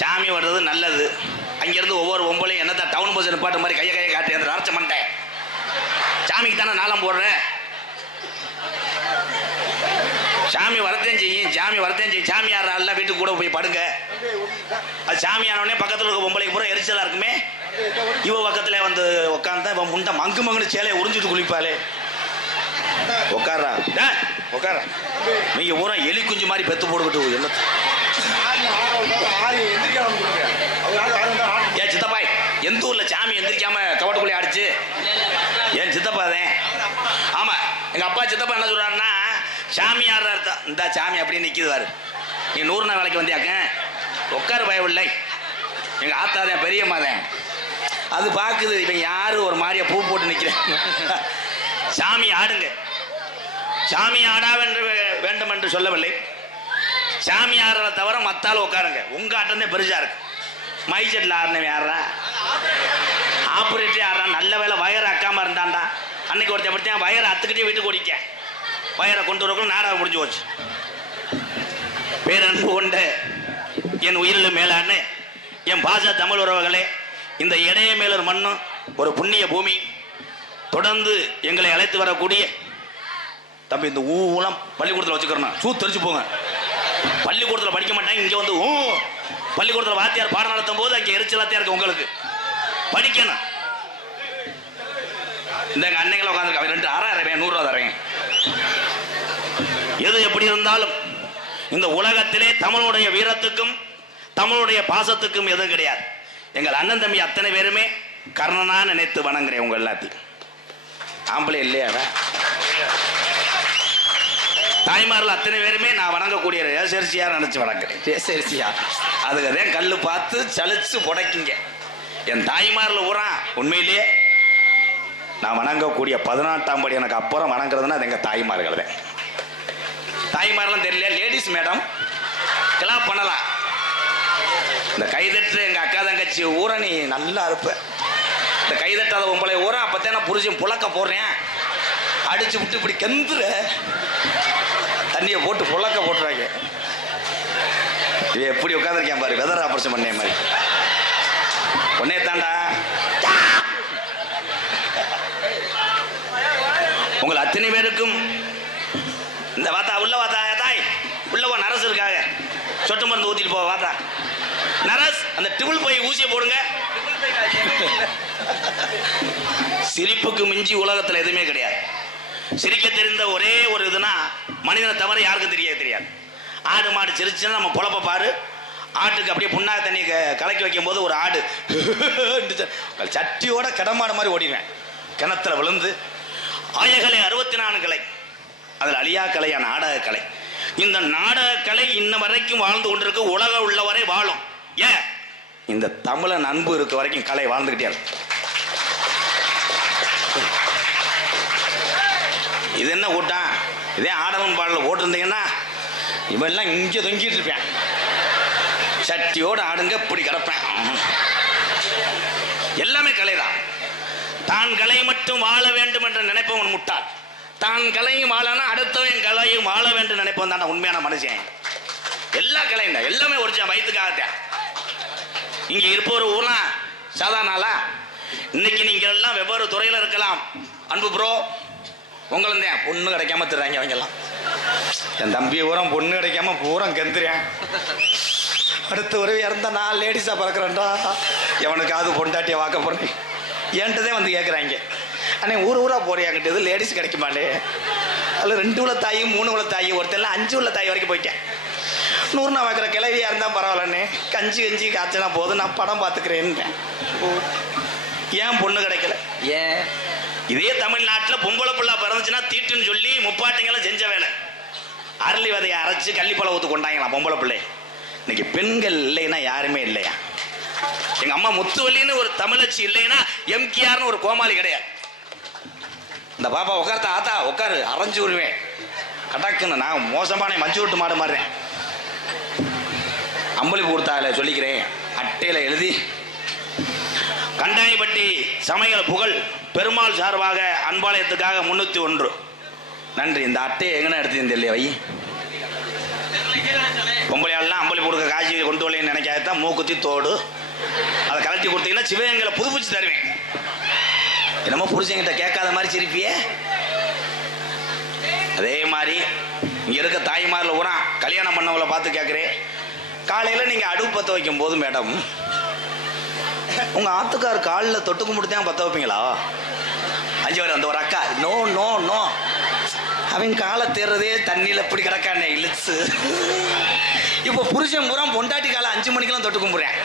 சாமி வர்றது நல்லது. அங்கிருந்து ஒவ்வொரு ஒம்பளையும் என்னத்தான் டவுன் பஸ் நிப்பாட்டு மாதிரி கையை காட்டி அந்த அரைச்ச மாட்டேன். சாமிக்கு தானே நாளம் போடுறேன். சாமி வரத்தையும் செய்யும், சாமி வரத்தையும் செய்யும். சாமியார் ஆள்லாம் வீட்டுக்கு கூட போய் படுங்க. அது சாமியானவனே பக்கத்தில் இருக்க பொம்பளைக்கு பூரா எரிச்சலாக இருக்குமே. இவ பக்கத்தில் வந்து உட்காந்தா இவன் முண்டை மங்கு மங்குன்னு சேலையை உறிஞ்சிட்டு குளிப்பாளே. உட்காரா உட்கார. நீங்க பூரா எலி குஞ்சு மாதிரி பெத்து போட்டுக்கிட்டு என்ன ஏன் சித்தப்பாய் எந்த ஊர்ல சாமி எந்திரிக்காம கவட்டுக்குள்ளே ஆடிச்சு? ஏன் சித்தப்பாதேன்? ஆமா, எங்க அப்பா சித்தப்பா என்ன சொல்றாருன்னா, சாமி யாரா இருந்தா இந்த சாமி அப்படியே நிக்குதுவாரு. நீ 100 நாள் வேலைக்கு வந்தியாக்க உட்கார பயவில்லை. எங்க ஆத்தாதேன் பெரியம்மாதேன் அது பாக்குது. இவன் யாரு ஒரு மாதிரியா பூ போட்டு நிக்கிறேன். சாமி ஆடுங்க, சாமி ஆடா வேண்டும் என்று சொல்லவில்லை. சாமி ஆடுறத தவிர மத்தால உட்காருங்க. உங்க ஆட்டம் தான் பெருசா இருக்கு. மைசெட்ல ஆடினவன் யாரா? ஆப்ரேட்டர் யாரா? நல்ல வேலை வயரை அக்காம இருந்தான்டா. அன்னைக்கு ஒருத்தர் படுத்தேன் வயரை அத்துக்கிட்டே வீட்டுக்கு ஓடிக்க. வயரை கொண்டு வரக்குள்ள நாடகம் முடிஞ்சு போச்சு. பேரன்பு கொண்ட என் உயிரிலும் மேலான என் பாச தமிழ் உறவுகளே, இந்த இடைய மேலர் மண்ணும் ஒரு புண்ணிய பூமி. தொடர்ந்து எங்களை அழைத்து வரக்கூடிய தம்பி இந்த ஊலாம் பள்ளிக்கூடத்தில் வச்சுக்கிறோம். தெரிச்சு போங்க. பள்ளிக்கூடத்தில் படிக்க மாட்டாங்க. இங்கே வந்து பள்ளிக்கூடத்தில் வாத்தியார் பாடம் நடத்தும் போது அங்கே எரிச்சலாத்தியா இருக்கு. உங்களுக்கு படிக்கணும். இந்த அன்னைகளை உட்காந்துருக்காங்க. 2 6 100 ரூபா தரேன். எது எப்படி இருந்தாலும் இந்த உலகத்திலே தமிழுடைய வீரத்துக்கும் தமிழுடைய பாசத்துக்கும் எதுவும் கிடையாது. எங்கள் அண்ணன் தம்பி அத்தனை பேருமே கர்ணனா நினைத்து வணங்குறேன். உங்க எல்லாத்தையும் ஆம்பளை இல்லையாடா தாய்மார்கள் அத்தனை பேருமே நான் வணங்கக்கூடிய ஏசரிசியா நினைச்சு வணங்குறேன். ஏசரிசியா அதுக்கதே கல்லு பார்த்து சலிச்சு புடைக்குங்க. என் தாய்மாரில் ஊரா உண்மையிலேயே நான் வணங்கக்கூடிய 18ஆம் படி எனக்கு அப்புறம் வணங்குறதுன்னா அது எங்கள் தாய்மார்கள் தான். தாய்மாரெல்லாம் தெரியல. லேடிஸ் மேடம் கிளாப் பண்ணலாம். இந்த கைதட்டு எங்கள் அக்கா தங்கச்சி ஊரை நீ நல்லா இருப்ப. இந்த கைதட்டாத உங்களை ஊரா அப்போத்தான் நான் புரிஞ்சு புழக்க போடுறேன். அடிச்சு விட்டு இப்படி கெந்துற தண்ணியை போட்டு புழக்க போட்டுறாங்க. எப்படி உட்காந்துருக்கேன் பாரு, வெதர் ஆபரேஷன் பண்ணே மாதிரி. ஒன்னே தாண்டா உங்களை அத்தனை பேருக்கும் இந்த வாத்தா உள்ள வாத்தா தாய் உள்ளவா நரசு இருக்காங்க. சொட்டு மருந்து ஊத்திட்டு போ வாத்தா நரஸ். அந்த டிபிள் போய் ஊசியை போடுங்க. சிரிப்புக்கு மிஞ்சி உலகத்தில் எதுவுமே கிடையாது. சிரிக்க தெரிந்த ஒரே ஒரு இதுனா மனிதனை தவிர யாருக்கும் தெரியாது. ஆடு மாடு சிரிச்சுன்னா நம்ம பொழப்ப பாரு. ஆட்டுக்கு அப்படியே புண்ணாக தண்ணி கலக்கி வைக்கும் போது ஒரு ஆடு சட்டியோட கிடமாடு மாதிரி ஓடிடுவேன். கிணத்துல விழுந்து ஆயகலை 64 கலை, அதில் அழியா கலையான நாடக கலை. இந்த நாடக கலை இன்ன வரைக்கும் வாழ்ந்து கொண்டிருக்கு. உலகம் உள்ளவரை வாழும். ஏன் இந்த தமிழன் அன்பு இருக்க வரைக்கும் கலை வாழ்ந்துகிட்டே இருக்கு. இது என்ன கூட்டம்? இதே ஆடலும் பாடல போட்டிருந்தீங்கன்னா இவெல்லாம் இங்கே தொங்கிட்டு இருப்பேன். சட்டியோடு ஆடுங்க இப்படி கிடப்பேன். எல்லாமே கலைதான். தான் கலை மட்டும் வாழ வேண்டும் என்று நினைப்பவன் முட்டாள். தான் கலையும் வாழனா அடுத்தவன் கலையும் வாழ வேண்டும் நினைப்பவன் தான் உண்மையான மனுஷன். எல்லா கலையும் எல்லாமே ஒரு வயிற்றுக்காகத்தான். இங்க இருப்ப ஒரு ஊர்லாம் சாதாரண ஆளா? இன்னைக்கு நீங்க எல்லாம் வெவ்வேறு துறையில இருக்கலாம். அன்பு ப்ரோ உங்களும் தான் பொண்ணு கிடைக்காம திடுறாங்க. அவங்க எல்லாம் என் தம்பியை பூரம் பொண்ணு கிடைக்காம பூரம் கெந்துறேன். அடுத்த உறவு இறந்தா நான் லேடிஸா பறக்கிறேன்டா. எவனுக்காவது பொண்டாட்டியை வாக்க போறேன் ஏன்ட்டதே வந்து கேட்குறாங்க. ஆனால் ஊரா போறியாங்கிட்டது லேடிஸ் கிடைக்க மாட்டே. அதில் 2 உள்ள தாயும் 3 உள்ள தாயும் ஒருத்தெல்லாம் 5 உள்ள தாய் வரைக்கும் போயிட்டேன். 100 நான் வைக்கிற கிளவியாக இருந்தால் பரவாயில்லண்ணே. கஞ்சி காய்ச்சனா போதும் நான் படம் பார்த்துக்கிறேன்னு. ஏன் பொண்ணு கிடைக்கல? ஏன் இதே தமிழ்நாட்டில் பொம்பளை பிள்ளை பிறந்துச்சுன்னா தீட்டுன்னு சொல்லி முப்பாட்டிங்கெல்லாம் செஞ்ச வேலை. அரளி விதையை அரைச்சி கள்ளிப்பழம் ஊற்று கொண்டாங்களாம் பொம்பளை பிள்ளை. இன்னைக்கு பெண்கள் இல்லைன்னா யாருமே இல்லையா? எங்க அம்மா முத்துவல்லின்னு ஒரு தமிழச்சி இல்லைன்னா எம்கேஆர்னு ஒரு கோமாளி கிடையாது. இந்த பாப்பா உட்கார்த்தா ஆத்தா உட்காரு அரைஞ்சு விடுவேன் கட்டாக்குன்னு. நான் மோசமான மஞ்சு விட்டு மாடு மாறுறேன். அம்பளிப்பு கொடுத்தால சொல்லிக்கிறேன். அட்டையில் எழுதி கண்டாயப்பட்டி சமையல் புகழ் பெருமாள் சார்பாக அன்பாலயத்துக்காக 301. நன்றி. இந்த அட்டையை எங்கன்னா எடுத்து தெரியல வை பொம்பளையாள்லாம் அம்பளி கொடுக்க காய்ச்சி கொண்டு வரலன்னு நினைக்காதான் மூக்குத்தி தோடு அதை கலட்டி கொடுத்தீங்கன்னா சிவகங்களை புதுப்பிச்சு தருவேன். என்னமோ புருஷங்கிட்ட கேட்காத மாதிரி சிரிப்பியே. அதே மாதிரி இங்க இருக்க தாய்மாரில் கூட கல்யாணம் பண்ணவங்களை பார்த்து கேட்குறேன், காலையில் நீங்கள் அடுப்பு பற்ற வைக்கும் போது மேடம் உங்கள் ஆத்துக்கார் காலில் தொட்டு கும்பிட்டு தான் பற்ற வைப்பீங்களா? 5 பேர் அந்த ஒரு அக்கா, நோ நோ நோ, அவன் காலை தேர்றதே தண்ணியில் எப்படி கிடக்கானே இழுத்து. இப்போ புருஷன் பூரா பொண்டாட்டி காலை 5 மணிக்கெல்லாம் தொட்டு கும்பிட்றேன்.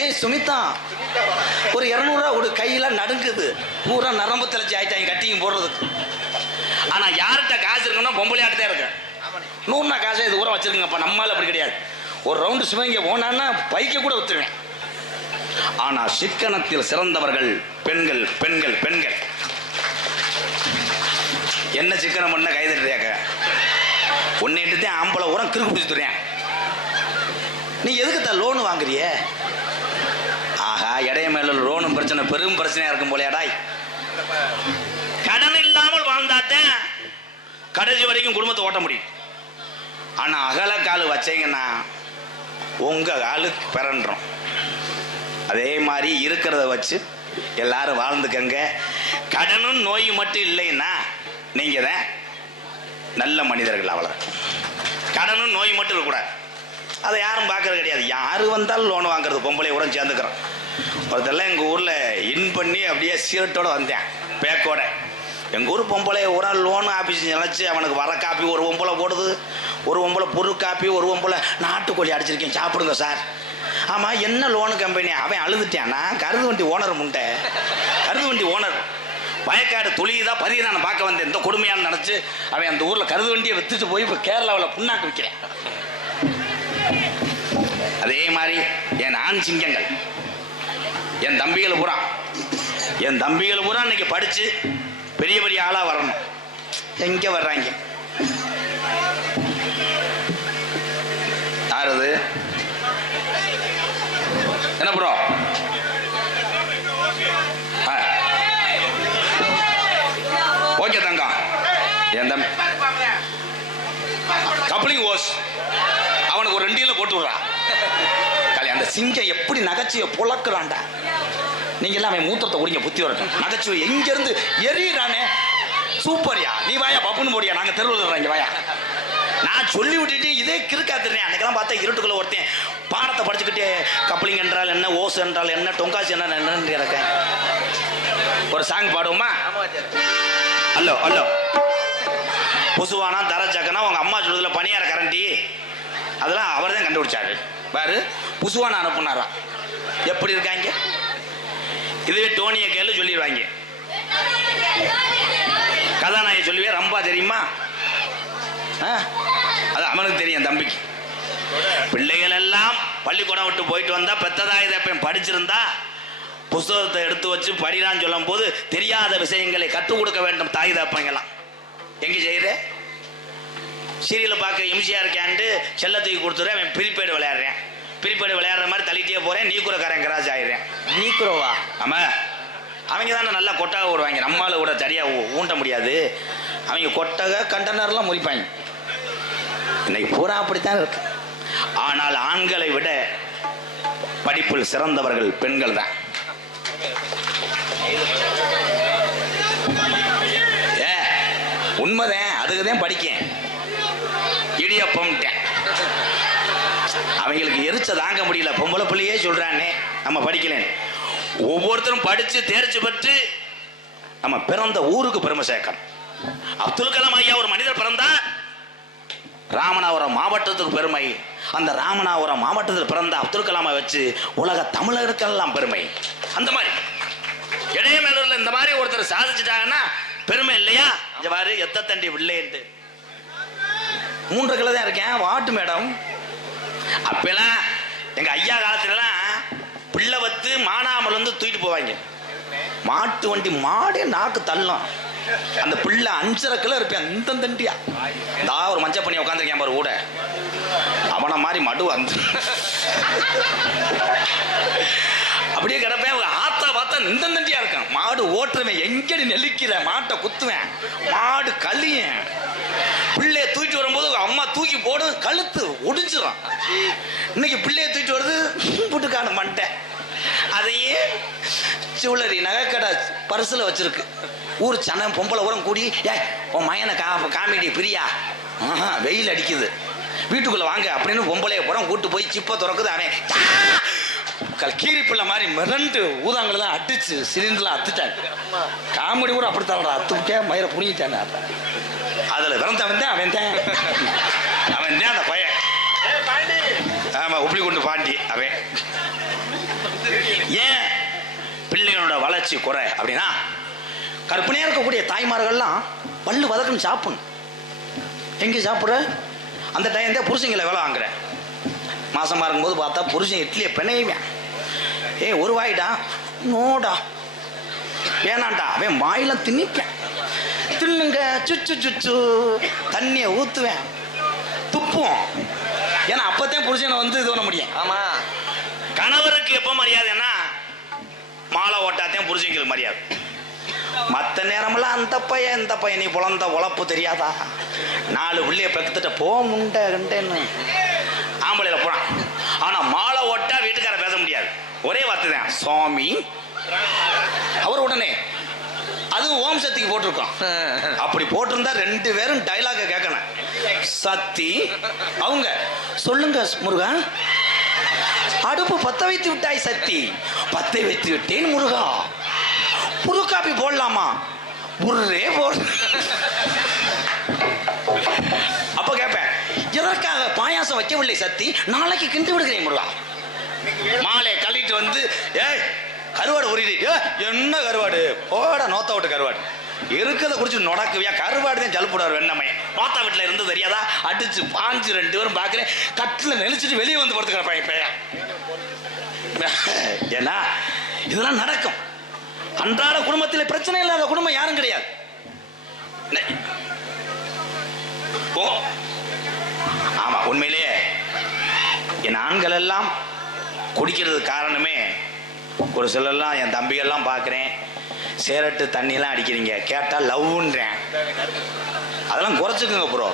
ஏய் சுமிதா, ஒரு 200 ரூபா ஒரு கையெல்லாம் நடுங்குது, பூரா நரம்பு தெளிச்சு ஆயிட்டாங்க கட்டியும் போடுறதுக்கு. ஆனால் யார்கிட்ட காசு இருக்குன்னா பொம்பளையாட்டுதான் இருக்கு. 100 காசை இது ஊரம் வச்சிருக்குங்கப்பா. நம்மளால அப்படி கிடையாது. ஒரு ரவுண்டு சிவங்க போனான்னா பைக்கை கூட வித்துருவேன். ஆனால் சிக்கனத்தில் சிறந்தவர்கள் பெண்கள் பெண்கள் பெண்கள். என்ன சிக்கனம் பண்ண கைதட்டுறியாக்க? ஒன்னிட்டு ஆம்பளை ஊரம் கிறுக்கு பிடிச்சுட்டுறேன். நீ எதுக்கு தான் லோனு வாங்குறிய? ஆஹா, இடைய மேல லோனும் பிரச்சனை பெரும் பிரச்சனையா இருக்கும் போலையாடாய். கடன் இல்லாமல் வாழ்ந்தாத்தேன் கடைசி வரைக்கும் குடும்பத்தை ஓட்ட முடியும். ஆனா அகல காலு வச்சீங்கன்னா உங்க காலு பிறன்றோம். அதே மாதிரி இருக்கிறத வச்சு எல்லாரும் வாழ்ந்துக்கங்க. கடனும் நோயும் மட்டும் இல்லைன்னா நீங்க தான் நல்ல மனிதர்கள். அவ்வளோ கடனும் நோய் மட்டும் இருக்கக்கூடாது. அதை யாரும் பார்க்கறது கிடையாது. யாரு வந்தாலும் லோன் வாங்குறது பொம்பளை உரம் சேர்ந்துக்கிறோம். ஒருத்தெல்லாம் எங்கள் ஊரில் இன் பண்ணி அப்படியே சீரட்டோட வந்தேன் பேக்கோட. எங்கள் ஊர் பொம்பளை உரம் லோன் ஆஃபீஸ் நினச்சி அவனுக்கு வர காப்பி ஒரு பொம்பளை போடுது, ஒரு பொம்பளை பொருள் காப்பி, ஒரு பொம்பளை நாட்டுக்கோழி அடிச்சிருக்கேன் சாப்பிடுங்க சார். ஆமாம், என்ன லோனு கம்பெனி? அவன் அழுதுட்டான். நான் கருது வண்டி ஓனர் முண்டை, கருது வண்டி ஓனர். வயக்காடு தொழில்தான் பதிய நான் பார்க்க வந்தேன். இந்த கொடுமையான்னு நினச்சி அவன் அந்த ஊரில் கருது வண்டியை வித்துட்டு போய் இப்போ கேரளாவில் புண்ணாக்கு விற்கிறேன். அதே மாதிரி என் ஆண் சிங்கங்கள், என் தம்பிகள் பூரா இன்னைக்கு படித்து பெரிய பெரிய ஆளாக வரணும். எங்கே வர்றாங்க? யாருது? என்ன ப்ரோ? ஓகே தங்கம், என் தம்பி கப்ளிங் ஓஸ் அவனுக்கு ஒரு 2 போட்டு விடுறா. அந்த சிங்கம் எப்படி நகைச்சுவை புழக்கிறான்டா. நீங்க எல்லாம் அவன் மூத்திரத்தை ஒடிங்க புத்தி வரட்டும். நகைச்சுவை எங்க இருந்து எறியறானே. சூப்பர்யா, நீ வாயா பப்புன்னு போடியா, நாங்க தெருவுறாங்க வாயா. நான் சொல்லி விட்டுட்டு இதே கிறுக்காத்துறேன். அன்னைக்கெல்லாம் பார்த்தா இருட்டுக்குள்ள ஒருத்தன் பாடத்தை படிச்சுக்கிட்டே கப்ளிங் என்றால் என்ன, ஓஸ் என்றால் என்ன, டொங்காசி என்ன என்னன்னு இருக்கேன். ஒரு சாங் பாடுவோமா? ஹலோ ஹலோ பொசுவானா தரச்சக்கனா உங்க அம்மா சொல்றதுல பனியார கரண்டி, அதெல்லாம் அவர் தான் கண்டுபிடிச்சாரு பாரு. புசுவான அனுப்புனாரா? எப்படி இருக்காங்க? இதுவே டோனியை கேளு சொல்லிடுவாங்க. கதாநாயகி சொல்லுவே ரம்பா தெரியுமா? அது அவனுக்கு தெரியும் தம்பிக்கு. பிள்ளைகள் எல்லாம் பள்ளிக்கூடம் விட்டு போயிட்டு வந்தா பெத்ததாய் தப்பேன் படிச்சிருந்தா புஸ்தகத்தை எடுத்து வச்சு படிடான்னு சொல்லும் போது தெரியாத விஷயங்களை கற்றுக் கொடுக்க வேண்டும் தாய் தப்பங்கெல்லாம். எங்க செய்யற சீரியலை பார்க்க எம்ஜிஆர் இருக்கான்ட்டு செல்லத்துக்கு கொடுத்துறேன். அவன் பிரிப்பேடு விளையாடுறேன். பிரிப்பேடு விளையாடுற மாதிரி தள்ளிட்டே போறேன். நீக்குறக்காரன் கிராஜ் ஆயிடுறேன். நீக்குறவா? ஆமா, அவங்க தானே நல்லா கொட்டாக ஓடுவாங்க. நம்மளால கூட சரியா ஊண்ட முடியாது. அவங்க கொட்டகை கண்டனர்லாம் முறிப்பாங்க. இன்னைக்கு பூரா அப்படித்தான் இருக்கு. ஆனால் ஆண்களை விட படிப்பில் சிறந்தவர்கள் பெண்கள் தான். உண்மைதான், அதுக்குதான் படிக்கேன். இடியப்பம் அவங்களுக்கு எரிச்ச தாங்க முடியல. பொம்பளை பிள்ளையே சொல்றானே நம்ம படிக்கலேன். ஒவ்வொருத்தரும் படிச்சு தேர்ச்சி பெற்று நம்ம பிறந்த ஊருக்கு பெருமை சேர்க்கணும். அப்துல் கலாம் ஐயா ஒரு மனிதர் பிறந்தா ராமநாதபுரம் மாவட்டத்துக்கு பெருமை. அந்த ராமநாதபுரம் மாவட்டத்தில் பிறந்த அப்துல் கலாமை வச்சு உலக தமிழருக்கெல்லாம் பெருமை. அந்த மாதிரி இடையமேலூர்ல இந்த மாதிரி ஒருத்தர் சாதிச்சுட்டாங்கன்னா பெருமை இல்லையா? பாரு எத்த தண்டி பிள்ளைன்ட்டு 3 கிலோ தான் இருக்கேன் வாட்டு மேடம். அப்பெல்லாம் எங்க ஐயா காலத்துலலாம் பிள்ளை வத்து மானாமல் வந்து தூக்கிட்டு போவாங்க. மாட்டு வண்டி மாடே நாக்கு தள்ளும். அந்த பிள்ளை 5.5 கிலோ இருப்பேன். இந்த தண்டியா ஒரு மஞ்ச பண்ணி உட்காந்துருக்கேன் பாரு கூட. அவனை மாதிரி மடு வந்து அப்படியே கிடப்பேன். ஆத்தா பார்த்தா இந்த தண்டியா இருக்கான். மாடு ஓட்டுறவன் எங்கடி நெல்லிக்கிற மாட்டை குத்துவேன். மாடு கல்லியன். பிள்ளைய தூக்கிட்டு வரும்போது அம்மா அம்மா தூக்கி போடும், கழுத்து ஒடிஞ்சிடும். இன்னைக்கு பிள்ளைய தூக்கிட்டு வருது புட்டுக்கான மண்டை. அதையே ஜுவல்லரி நகைக்கடை பரிசுல வச்சிருக்கு. ஊர் சன பொம்பளை உரம் கூடி, உன் மயனை காமெடி பிரியா, வெயில் அடிக்குது வீட்டுக்குள்ள வாங்க அப்படின்னு பொம்பளைய புறம் கூட்டு போய் சிப்ப திறக்குது. அவன் கீரி பிள்ளை மாதிரி மிரண்டு ஊதாங்கெல்லாம் அடிச்சு சிலிண்டர்லாம் அத்துட்டாங்க. காமெடி கூட அப்படித்தான் அத்துக்கிட்டே மயிரை புடிங்கிட்டாங்க. அதுல பிறந்தவன் தான் அவன் தான் அந்த பையன். ஆமா, உப்பி கொண்டு பாண்டி அவன். ஏன் பிள்ளைகளோட வளர்ச்சி குறை அப்படின்னா, கற்பனையா இருக்கக்கூடிய தாய்மார்கள்லாம் பல்லு வதக்குன்னு சாப்பிடணும். எங்கே சாப்பிட்ற அந்த டைம் தான் புருஷங்களை வேலை வாங்குற. மாசமா இருக்கும்போது பார்த்தா புருஷன் இட்லியை பிணையுவேன். ஒரு வாயிடா, நோடா, வேணாண்டா, அவன் வாயிலாம் திணிப்பேன். தின்னுங்க, சுச்சு சுச்சு தண்ணியை ஊற்றுவேன், துப்புவோம். ஏன்னா அப்பத்தான் புருஷனை இது பண்ண முடியும். ஆமா, கணவருக்கு எப்போ மரியாதைன்னா மாலை ஓட்டாத்தையும் புருஷங்களுக்கு மரியாதை. மற்ற நேரமெல்லாம் அந்த பையன் இந்த பையன் நீ புலந்த உழப்பு தெரியாதா, 4 பிள்ளைய பெற்றுட்ட போ முண்டை கண்டேன்னு ஆம்பளையில போறான். ஆனா மாலை ஓட்டா வீட்டுக்கார பேச முடியாது. ஒரே வார்த்தை தான், சுவாமி. அவர் உடனே அது ஓம் சக்திக்கு போட்டிருக்கோம். அப்படி போட்டிருந்தா 2 பேரும் டைலாக கேட்கணும். சக்தி அவங்க சொல்லுங்க முருகா, அடுப்பு பத்த வைத்து விட்டாய் சக்தி. பத்தை வைத்து விட்டேன் முருகா. புது காப்பி போடலாமா? புர்ரே போட. அப்ப கேட்பேன், எதற்காக பாயாசம் வைக்கவில்லை சக்தி? நாளைக்கு கிண்டு விடுகிறேன் முருகா. மாலை கழிட்டு கருவாடு உரிடி. என்ன கருவாடு? போட நோத்த விட்டு கருவாடு இருக்கிறத குடிச்சு நொடக்குவியா? கருவாடு தான் ஜல்புடார் வெண்ணமே. நோத்தா வீட்டுல இருந்து தெரியாதா? அடிச்சு பாஞ்சு 2 பேரும் பாக்குறேன், கட்டில நெளிச்சுட்டு வெளியே வந்து படுத்துக்கிறேன் பையன். ஏன்னா இதெல்லாம் நடக்கும். அன்றாட குடும்பத்தில் பிரச்சனை இல்லாத குடும்பம் யாரும் கிடையாது. ஆமா, உண்மையிலேயே என் ஆண்கள் எல்லாம் குடிக்கிறது காரணமே, ஒரு சிலர்லாம் என் தம்பிகள்லாம் பார்க்குறேன், சேரட்டு தண்ணியெல்லாம் அடிக்கிறீங்க, கேட்டால் லவ்ன்றேன். அதெல்லாம் குறைச்சிக்குங்க ப்ரோ.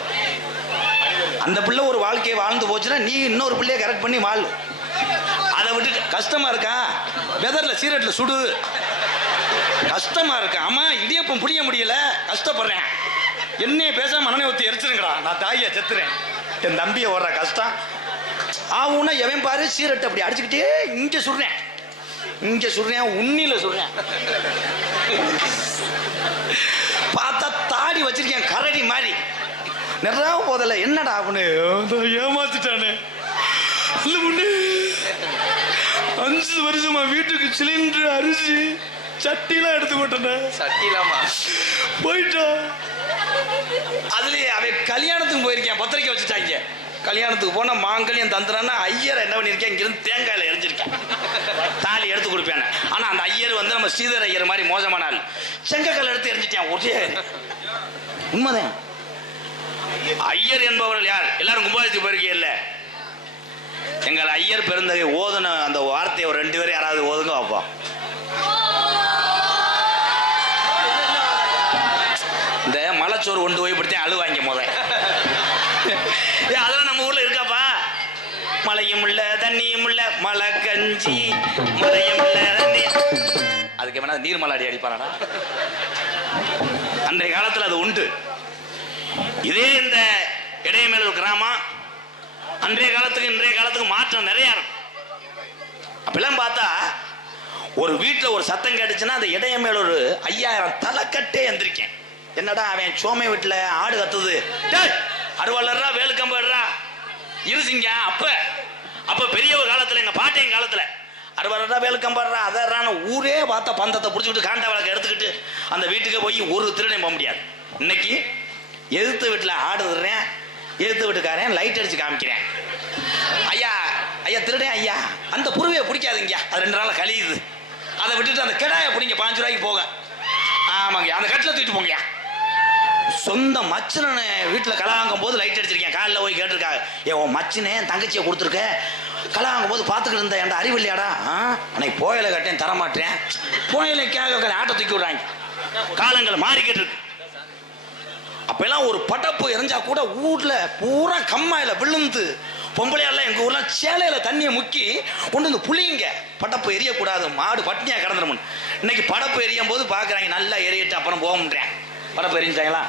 அந்த பிள்ளை ஒரு வாழ்க்கையை வாழ்ந்து போச்சுன்னா நீ இன்னொரு பிள்ளைய கரெக்ட் பண்ணி வாழ். அதை விட்டுட்டு கஷ்டமா இருக்கா, வெதர்ல சீரட்ல சுடு, கஷ்டமா இருக்கு, அம்மா இடியப்பம் புடிய முடியல, கஷ்டப்படுறேன், என்னைய பேசாம மனநே ஊத்தி எரிச்சிருங்கடா, நான் தாயை செத்துறேன், என் தம்பியை ஓடுற கஷ்டம் ஆகும்னா எவன் பாரு சீரட்டை அப்படி அடிச்சுக்கிட்டே இங்க சுடுறேன், இங்க சுடுறேன், உண்ணில சுடுறேன். பார்த்தா தாடி வச்சிருக்கேன் கரடி மாதிரி நிறைய போதல. என்னடா அவனு ஏமாத்திட்டானே. 5 வருஷமா வீட்டுக்கு சிலிண்டர் அரிசி சட்டிலாம் எடுத்து போட்டேன். சட்டிலாமா போயிட்டா. அதுலயே அவன் கல்யாணத்துக்கு போயிருக்கேன், பத்திரிக்கை வச்சுட்டாங்க. கல்யாணத்துக்கு போனா மாங்கல்யம் தந்துறான்னா ஐயர் என்ன பண்ணிருக்கேன், இங்கிருந்து தேங்காயில எரிஞ்சிருக்கேன், தாலி எடுத்து கொடுப்பேன். ஆனா அந்த ஐயர் நம்ம ஸ்ரீதர் ஐயர் மாதிரி மோசமான ஆள், செங்கக்கல் எடுத்து எரிஞ்சிட்டேன். ஒரே உண்மைதான். ஐயர் என்பவர்கள் யார்? எல்லாரும் கும்பாபிஷேகத்துக்கு போயிருக்கே இல்ல. எங்கள் ஐயர் பெருந்தகை ஓதுன அந்த வார்த்தையை ஒரு 2 பேரும் யாராவது ஓதுங்க வைப்போம். இந்த மலைச்சோறு கொண்டு போய் இப்படித்தான் அழுவாங்க முத. அதெல்லாம் நம்ம ஊர்ல இருக்காப்பா. மழையும் இல்ல தண்ணியும் இல்ல, மலை கஞ்சி மழையும் இல்ல தண்ணி. அதுக்கு வேணா நீர்மலாடி அடிப்பானா? அன்றைய காலத்தில் அது உண்டு. இதே இந்த இடையமேலூர் கிராமம் அன்றைய காலத்துக்கு இன்றைய காலத்துக்கு மாற்றம் நிறைய இருக்கும். அப்பெல்லாம் பார்த்தா ஒரு வீட்டில் ஒரு சத்தம் கேட்டுச்சுன்னா அந்த இடையமேலூர் 5000 தலைக்கட்டே எந்திரிக்கேன். என்னடா அவன் சோமை வீட்டில் ஆடு கத்துது, அறுவாளர்ரா வேலுக்கம்படுறா இருசிங்க. அப்ப பெரிய ஒரு காலத்தில் எங்க பாட்டையும் காலத்தில் அறுவாளர்ரா வேலுக்கம்படுறா அதர்றான ஊரே பார்த்தா பந்தத்தை பிடிச்சிக்கிட்டு காண்டா விளக்க எடுத்துக்கிட்டு அந்த வீட்டுக்கு போய் ஒரு திருடனை போக முடியாது. இன்னைக்கு எதிர்த்து வீட்டில் ஆடுறேன், எதிர்த்து வீட்டுக்காரன் லைட் அடிச்சு காமிக்கிறேன், ஐயா ஐயா திருடேன் ஐயா, அந்த புருவையை பிடிக்காதுங்க, அது 2 நாள் கழியுது, அதை விட்டுட்டு அந்த கிடாயை பிடிங்க 5 ரூபாய்க்கு போக. ஆமாங்க, அந்த கட்டில் தூக்கிட்டு போங்க. சொந்த மச்சனை வீட்டில் கலாங்கும் போது லைட் அடிச்சிருக்கேன். காலில் போய் கேட்டிருக்காங்க, உன் மச்சினே தங்கச்சியை கொடுத்துருக்க, கலாங்கும் போது பார்த்துக்கிட்டு இருந்த என் அறிவு இல்லையாடா? அன்னைக்கு போயில கட்டேன் தரமாட்டேன், போயிலைக்காக ஆட்டை தூக்கி விடுறாங்க. காலங்கள் மாறிக்கிட்டு இருக்கு. அப்பெல்லாம் ஒரு படப்பு எரிஞ்சா கூட ஊர்ல பூரா கம்மாயில விழுந்து பொம்பளையாலாம் எங்க ஊர்ல சேலையில தண்ணியை முக்கி கொண்டு வந்து புளிங்க படப்பு எரியக்கூடாது, மாடு பட்னியா கிடந்துடும். இன்னைக்கு படப்பு எரியும் போது பாக்குறாங்க நல்லா எரியட்டு அப்புறம் போக முடியேன். படப்பு எரிஞ்சாங்களா?